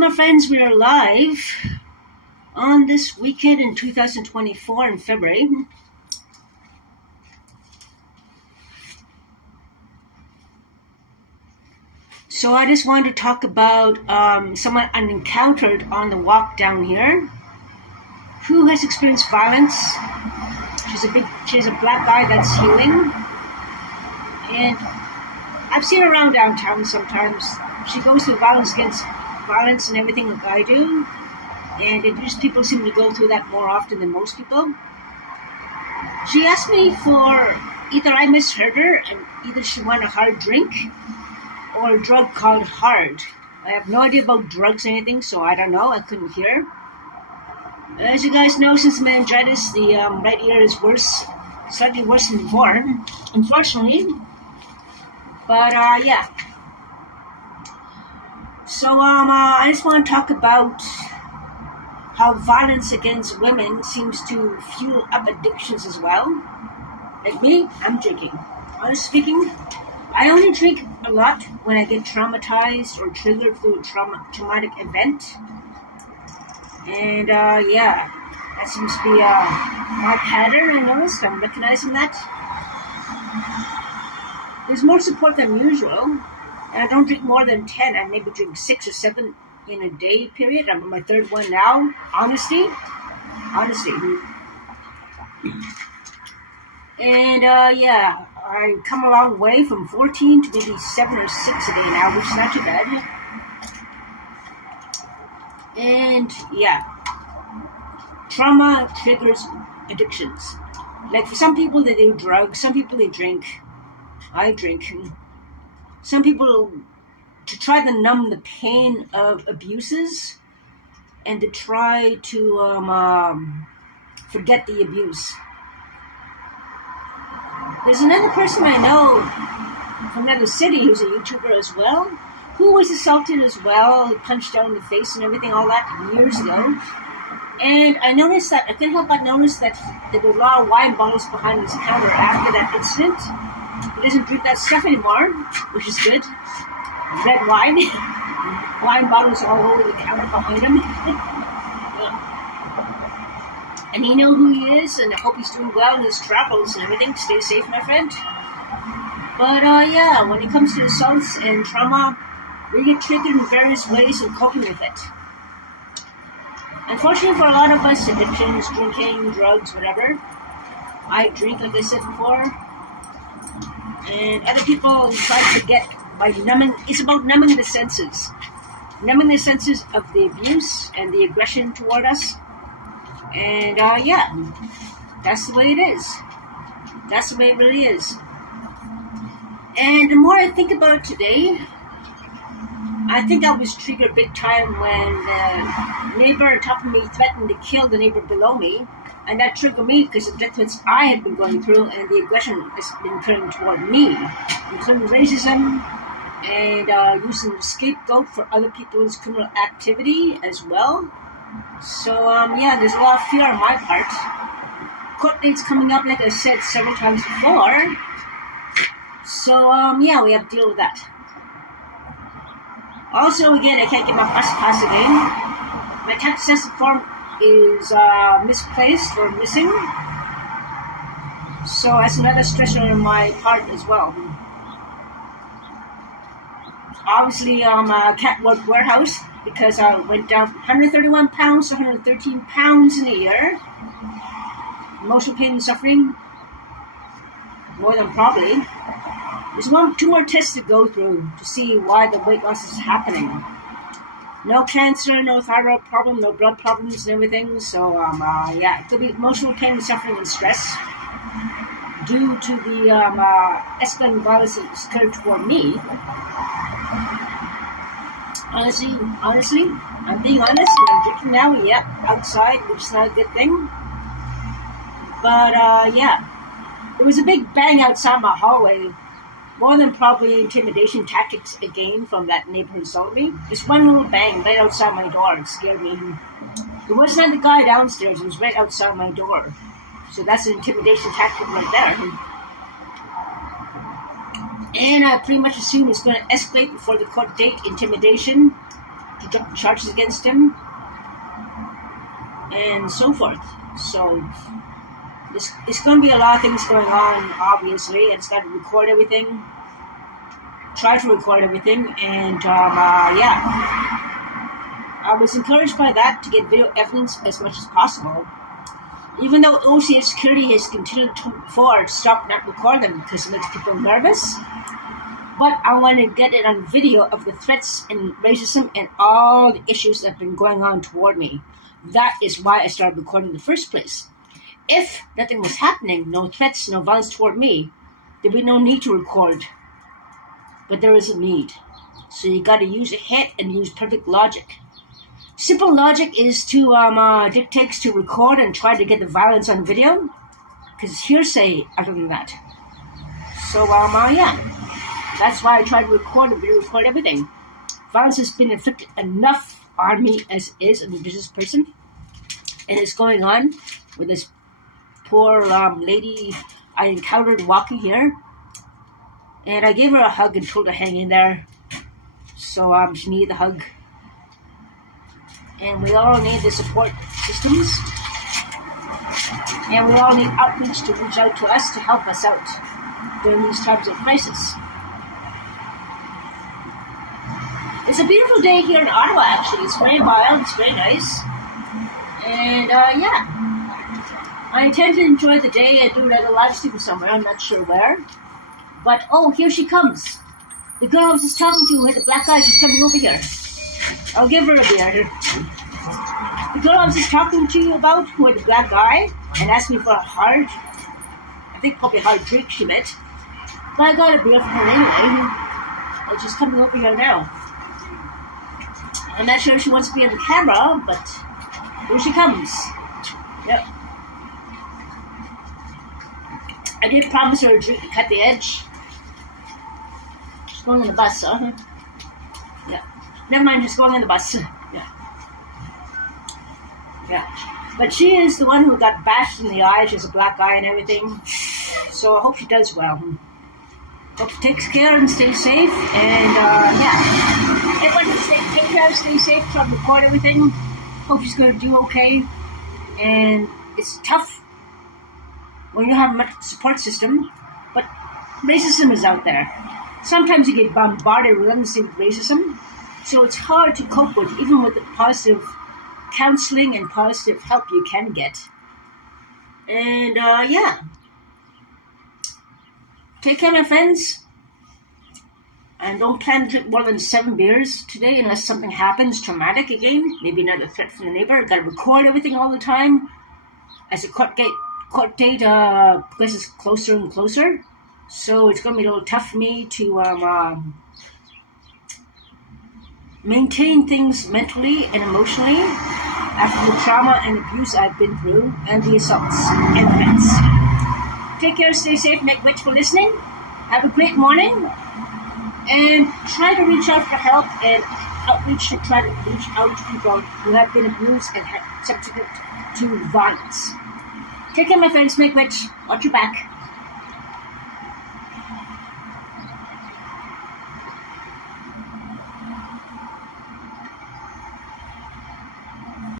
my friends, we are live on this weekend in 2024 in February. So I just wanted to talk about someone I encountered on the walk down here who has experienced violence. She's a black guy that's healing. And I've seen her around downtown sometimes. She goes through violence and everything like I do. And people seem to go through that more often than most people. She asked me for either I misheard her and either she wanted a hard drink or a drug called hard. I have no idea about drugs or anything, so I don't know. I couldn't hear. As you guys know, since meningitis, the right ear is worse, slightly worse than before, unfortunately. But yeah. So I just want to talk about how violence against women seems to fuel up addictions as well. Like me, I'm drinking. Honestly speaking, I only drink a lot when I get traumatized or triggered through a traumatic event. And yeah, that seems to be my pattern. I noticed. I'm recognizing that. There's more support than usual. And I don't drink more than 10. I maybe drink 6 or 7 in a day period. I'm on my third one now. Honesty. And yeah, I come a long way from 14 to maybe 7 or 6 a day now, which is not too bad. And yeah, trauma triggers addictions. Like for some people they do drugs, some people they drink. I drink. Some people to try to numb the pain of abuses and to try to forget the abuse. There's another person I know from another city who's a YouTuber as well, who was assaulted as well, punched down in the face and everything, all that years ago. And I couldn't help but notice that there were a lot of wine bottles behind his counter after that incident. He doesn't drink that stuff anymore, which is good. Red wine. Wine bottles all over the counter behind him. And he knows who he is, and I hope he's doing well in his travels and everything. Stay safe, my friend. But yeah, when it comes to assaults and trauma, we get triggered in various ways of coping with it. Unfortunately for a lot of us, addictions, drinking, drugs, whatever. I drink, like I said before. And other people try to get by numbing. It's about numbing the senses. Numbing the senses of the abuse and the aggression toward us. And yeah, that's the way it is. That's the way it really is. And the more I think about it today, I think I was triggered big time when the neighbor on top of me threatened to kill the neighbor below me. And that triggered me because of the death I had been going through and the aggression has been turned toward me, including racism and using the scapegoat for other people's criminal activity as well. So, yeah, there's a lot of fear on my part. Court dates coming up, like I said several times before. So, yeah, we have to deal with that. Also, again, I can't get my bus pass again. My tax assessment form is misplaced or missing. So, that's another stressor on my part as well. Obviously, I can't work warehouse because I went down from 131 pounds to 113 pounds in a year. Emotional pain and suffering, more than probably. There's 2 more tests to go through to see why the weight loss is happening. No cancer, no thyroid problem, no blood problems and everything. So, yeah, it could be emotional pain and suffering and stress due to the escalating violence that's occurred toward me. Honestly, I'm being honest. I'm drinking now, yeah, outside, which is not a good thing. But, yeah, there was a big bang outside my hallway. More than probably intimidation tactics again from that neighbor who assaulted me. Just one little bang right outside my door. It scared me. It wasn't the guy downstairs. It was right outside my door. So that's an intimidation tactic right there. And I pretty much assume it's going to escalate before the court date. Intimidation. to drop charges against him, and so forth. So it's going to be a lot of things going on, obviously, and it's got to record everything, try to record everything, and I was encouraged by that to get video evidence as much as possible. Even though OCS security has continued to stop not recording them because it makes people nervous, but I want to get it on video of the threats and racism and all the issues that have been going on toward me. That is why I started recording in the first place. If nothing was happening, no threats, no violence toward me, there'd be no need to record. But there is a need. So you got to use your head and use perfect logic. Simple logic is to dictates to record and try to get the violence on video, because it's hearsay other than that. So that's why I try to record and video record everything. Violence has been inflicted enough on me as is, I'm a business person, and it's going on with this poor lady I encountered walking here, and I gave her a hug and told her to hang in there. So she needed the hug. And we all need the support systems. And we all need outreach to reach out to us to help us out during these times of crisis. It's a beautiful day here in Ottawa, actually. It's very mild, it's very nice. And I intend to enjoy the day and do a live stream somewhere, I'm not sure where. But, here she comes. The girl I was just talking to with the black eyes is coming over here. I'll give her a beer. The girl I was just talking to you about, who had the black eye, and asked me for a hard, probably hard drink she meant. But I got a beer for her anyway. And she's coming over here now. I'm not sure if she wants to be on the camera, but here she comes. Yep. I did promise her a drink to cut the edge. She's going on the bus, huh? Yeah. Never mind, just going on the bus. Yeah. But she is the one who got bashed in the eye. She has a black eye and everything. So I hope she does well. Hope she takes care and stays safe. And, everyone take care, stay safe, try to record everything. Hope she's going to do okay. And it's tough when you have a support system. But racism is out there. Sometimes you get bombarded relentlessly with racism. So it's hard to cope with, even with the positive counseling and positive help you can get. And, take care, my friends. And don't plan to drink more than 7 beers today unless something happens traumatic again. Maybe another threat from the neighbor. Got to record everything all the time. As the court date gets closer and closer. So it's going to be a little tough for me to maintain things mentally and emotionally after the trauma and abuse I've been through and the assaults and threats. Take care, stay safe, make much for listening. Have a great morning. And try to reach out for help and outreach to try to reach out to people who have been abused and subject to violence. Take care, my friends. Make much. Watch your back.